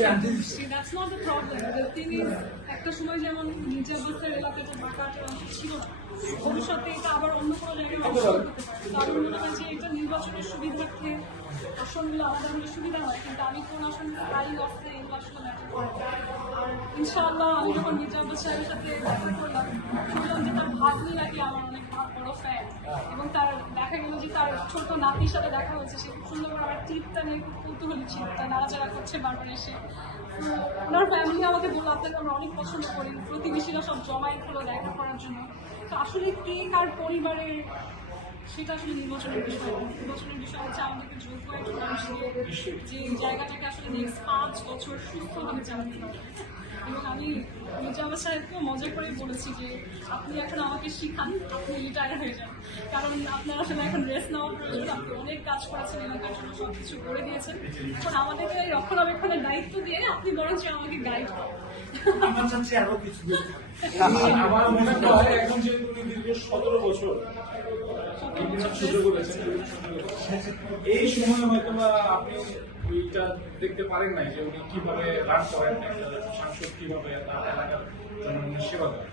That's not the problem. The thing is, একটা সময় যেমন নিচের অবস্থার এলাকাটা ঢাকাটার অংশ ছিল না, ভবিষ্যতে এটা আবার অন্য কোনো জায়গায় অংশ হতে পারে। তো আমি মনে হয় যে এটা নির্বাচনের সুবিধার্থে আসনগুলো আলাদা হলে সুবিধা হয়, কিন্তু আমি কোন আসন স্থায়ী অর্থে এগুলো আসলে ম্যাটার করে। আর ইনশাআল্লাহ আমি যখন মির্জা আব্বাস সাহেবের সাথে দেখা করলাম, শুনলাম যে তার ভাগ্নি নাকি আমার অনেক বড় ফ্যান, এবং তার দেখা গেল যে তার ছোট নাতির সাথে দেখা হয়েছে, সে খুব সুন্দর করে আমার টিপটা নিয়ে খুব কৌতূহলী ছিল, তার নাড়াচাড়া করছে বারবার এসে। ওনার ফ্যামিলি আমাকে বললো আপনাকে আমরা অনেক পছন্দ করি, প্রতিবেশীরা সব জমায়েত হলো দেখা করার জন্য। তো আসলে কে কার পরিবারের সেটা আসলে নির্বাচনের বিষয়। নির্বাচনের বিষয় হচ্ছে আমাদেরকে যোগ্য একজন মানুষকে যে জায়গাটাকে আসলে নেক্সট 5 বছর সুস্থভাবে চালাতে হবে। এবং আমি মির্জা আব্বাস সাহেবকেও মজা করে বলেছি যে আপনি এখন আমাকে শিখান, আপনি রিটায়ার হয়ে যান, কারণ আপনার আসলে এখন রেস্ট নেওয়ার প্রয়োজন। আপনি অনেক কাজ করেছেন, এলাকার জন্য সব কিছু করে দিয়েছেন, এখন আমাদেরকে এই রক্ষণাবেক্ষণের দায়িত্ব দিয়ে আপনি বরঞ্চ আমাকে গাইড করেন। আমার চাচ্ছি আরো কিছু আমার মনে হয় এখন যেহেতু উনি দীর্ঘ 17 বছর এই সময় হয়তো বা আপনি ওইটা দেখতে পারেন নাই যে উনি কিভাবে রান করেন, সাংসদ কিভাবে তার এলাকার জনগণের সেবা করেন।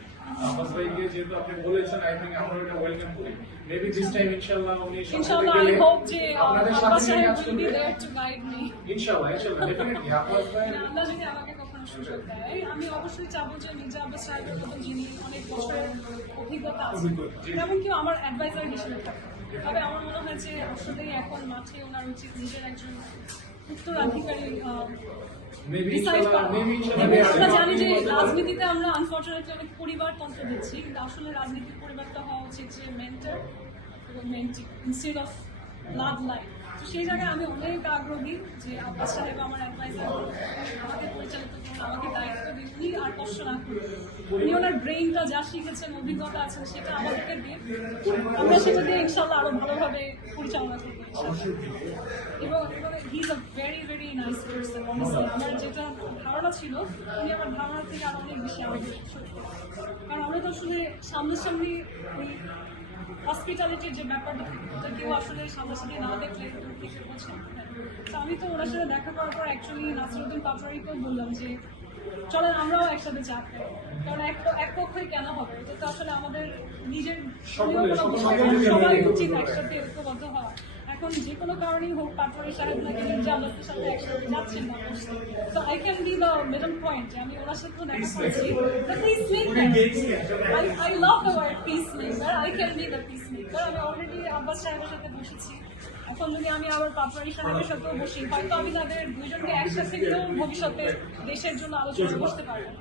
আব্বাস ভাইকে যেহেতু আপনি বলেছেন, আই থিঙ্ক আমরা এটা ওয়েলকাম করি। মেবি দিস টাইম ইনশাআল্লাহ উনি আই হোপ যে আপনাদের আব্বাস সাথে সাহেব কাজ উইল বি করবে দেয়ার টু গাইড মি। ইনশাআল্লাহ ডেফিনেটলি আব্বাস ভাই আল্লাহ যদি আমাকে কখনো সুযোগ দেয়, আমি অবশ্যই চাবো যে মির্জা আব্বাস সাহেবের মতন যিনি অনেক বছরের অভিজ্ঞতা আছে, তেমন কেউ আমার অ্যাডভাইজার হিসেবে থাকে। তবে আমার মনে হয় যে আসলেই এখন মাঠে ওনার উচিত নিজের একজন উত্তরাধিকারী ডিসাইড করা। এবং আমরা জানি যে রাজনীতিতে আমরা আনফর্চুনেটলি অনেক পরিবারতন্ত্র দিচ্ছি, কিন্তু আসলে রাজনীতির পরিবারটা হওয়া উচিত যে মেন্টর এবং mentee instead of blood line. তো সেই জায়গায় আমি অনেক আগ্রহী যে আব্বাস সাহেব আমার অ্যাডভাইজার, আমাকে পরিচালিত করুন, আমাকে দায়িত্ব দিন, উনি আর কষ্ট না করুন। উনি ওনার ব্রেইনটা যা শিখেছেন, অভিজ্ঞতা আছেন, সেটা আমাদেরকে দিন, আমরা সেটা দিয়ে ইনশাল্লাহ আরো ভালোভাবে পরিচালনা করবো। এবং he is a very very nice person. আমার যেটা ধারণা ছিল, উনি আমার ধারণা থেকে আরো অনেক বেশি আমাদের সত্যি, কারণ আমরা তো আসলে সামনাসামনি ওই হসপিটালিটির যে ব্যাপারটা ওটা কেউ আসলে সামনাসামনি না দেখলে দূর থেকে বোঝে। তো আমি তো ওনার সাথে দেখা করার পর অ্যাকচুয়ালি নাসিরউদ্দিন পাটোয়ারিকেও বললাম যে চলেন আমরাও একসাথে চা খাই, কারণ এক পক্ষই কেন হবে, এটা তো আসলে আমাদের নিজের সবাই উচিত একসাথে ঐক্যবদ্ধ হওয়া। এখন যে কোনো কারণেই হোক, পাটোয়ারি সাহেব নাকি মির্জা আব্বাসের সাথে একসাথে যাচ্ছেন না, তো I can be the middle point. আমি ওনার সাথেও দেখা করেছি, I love the word peacemaker. I can be the peacemaker. আমি অলরেডি আব্বাস সাহেবের সাথে বসেছি, এখন যদি আমি আবার পাটোয়ারি সাহেবের সাথেও বসি, হয়তো আমি তাদের দুইজনকে একসাথে ভবিষ্যতে দেশের জন্য আলোচনা বসতে পারবো।